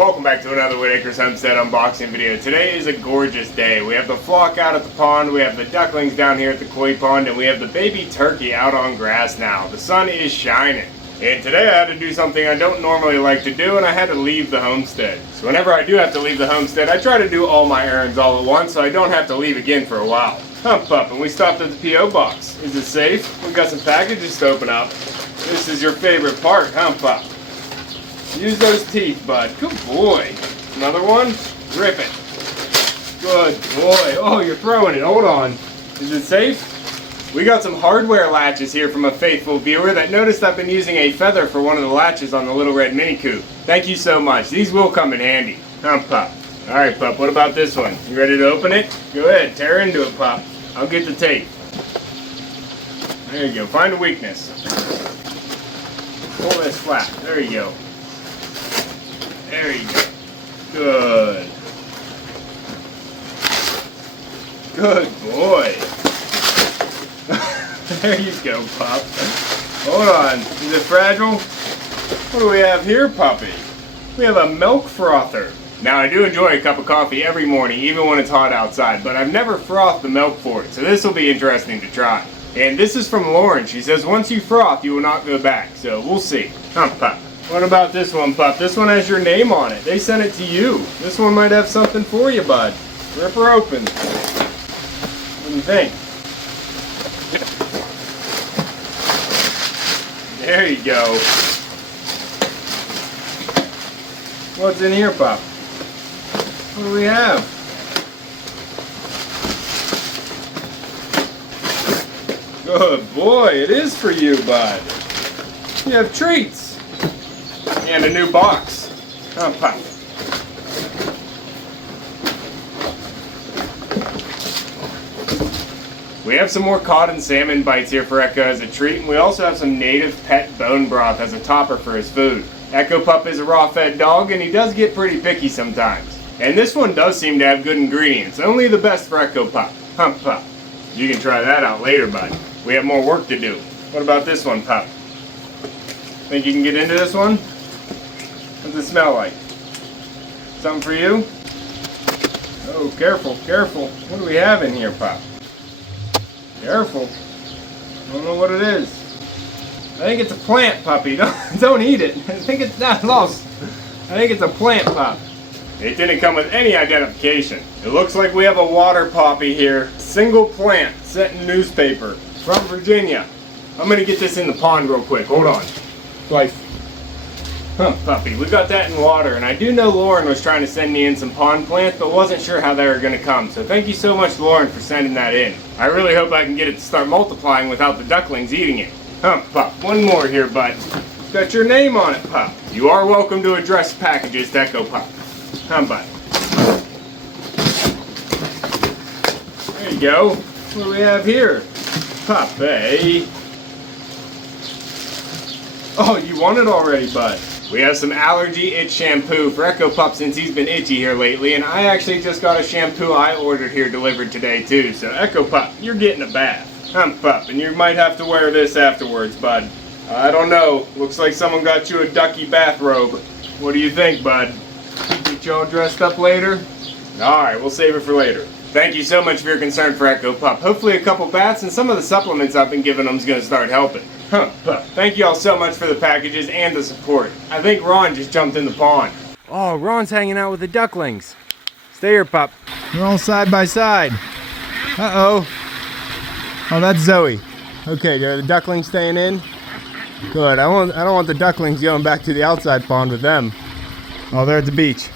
Welcome back to another Whitt Homestead unboxing video. Today is a gorgeous day. We have the flock out at the pond, we have the ducklings down here at the koi pond, and we have the baby turkey out on grass now. The sun is shining. And today I had to do something I don't normally like to do, and I had to leave the homestead. So whenever I do have to leave the homestead, I try to do all my errands all at once so I don't have to leave again for a while. Humppup, and we stopped at the P.O. box. Is it safe? We've got some packages to open up. This is your favorite part, Humppup. Use those teeth, bud. Good boy. Another one? Rip it. Good boy. Oh, you're throwing it. Hold on. Is it safe? We got some hardware latches here from a faithful viewer that noticed I've been using a feather for one of the latches on the Little Red Mini Coupe. Thank you so much. These will come in handy. Pup. Alright, Pup. What about this one? You ready to open it? Go ahead. Tear into it, Pup. I'll get the tape. There you go. Find a weakness. Pull this flap. There you go. There you go. Good. Good boy. There you go, Pup. Hold on. Is it fragile? What do we have here, puppy? We have a milk frother. Now, I do enjoy a cup of coffee every morning, even when it's hot outside, but I've never frothed the milk for it, so this will be interesting to try. And this is from Lauren. She says, once you froth, you will not go back, so we'll see. Pup. What about this one, Pup? This one has your name on it. They sent it to you. This one might have something for you, bud. Rip her open. What do you think? There you go. What's in here, Pup? What do we have? Good boy. It is for you, bud. You have treats. And a new box. Pup. We have some more cod and salmon bites here for Echo as a treat, and we also have some native pet bone broth as a topper for his food. Echopup is a raw-fed dog, and he does get pretty picky sometimes. And this one does seem to have good ingredients. Only the best for Echopup. Pup. You can try that out later, bud. We have more work to do. What about this one, Pup? Think you can get into this one? What does it smell like? Something for you? Oh, careful, careful. What do we have in here, Pup? Careful. I don't know what it is. I think it's a plant, puppy. Don't eat it. I think it's not lost. I think it's a plant, Pup. It didn't come with any identification. It looks like we have a water poppy here. Single plant set in newspaper from Virginia. I'm gonna get this in the pond real quick. Hold on. Life. Puppy, we got that in water, and I do know Lauren was trying to send me in some pond plants, but wasn't sure how they were going to come, so thank you so much, Lauren, for sending that in. I really hope I can get it to start multiplying without the ducklings eating it. Pup, one more here, bud. It's got your name on it, Pup. You are welcome to address packages to Echopup. Bud. There you go. What do we have here? Puppy. Oh, you want it already, bud. We have some allergy itch shampoo for Echopup since he's been itchy here lately, and I actually just got a shampoo I ordered here delivered today too, so Echopup, you're getting a bath. Pup, and you might have to wear this afterwards, bud. I don't know, looks like someone got you a ducky bathrobe. What do you think, bud? Get you all dressed up later? Alright, we'll save it for later. Thank you so much for your concern for Echopup. Hopefully a couple baths and some of the supplements I've been giving him is going to start helping. Thank you all so much for the packages and the support. I think Ron just jumped in the pond. Oh, Ron's hanging out with the ducklings. Stay here, Pup. We're all side by side. Uh-oh. Oh, that's Zoe. Okay, are the ducklings staying in? Good. I don't want the ducklings going back to the outside pond with them. Oh, they're at the beach.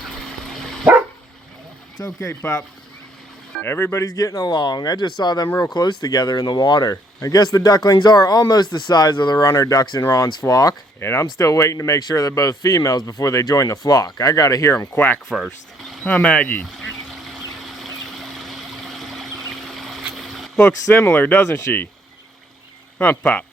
It's okay, Pup. Everybody's getting along. I just saw them real close together in the water. I guess the ducklings are almost the size of the runner ducks in Ron's flock. And I'm still waiting to make sure they're both females before they join the flock. I gotta hear them quack first. Huh, Maggie? Looks similar, doesn't she? Pup.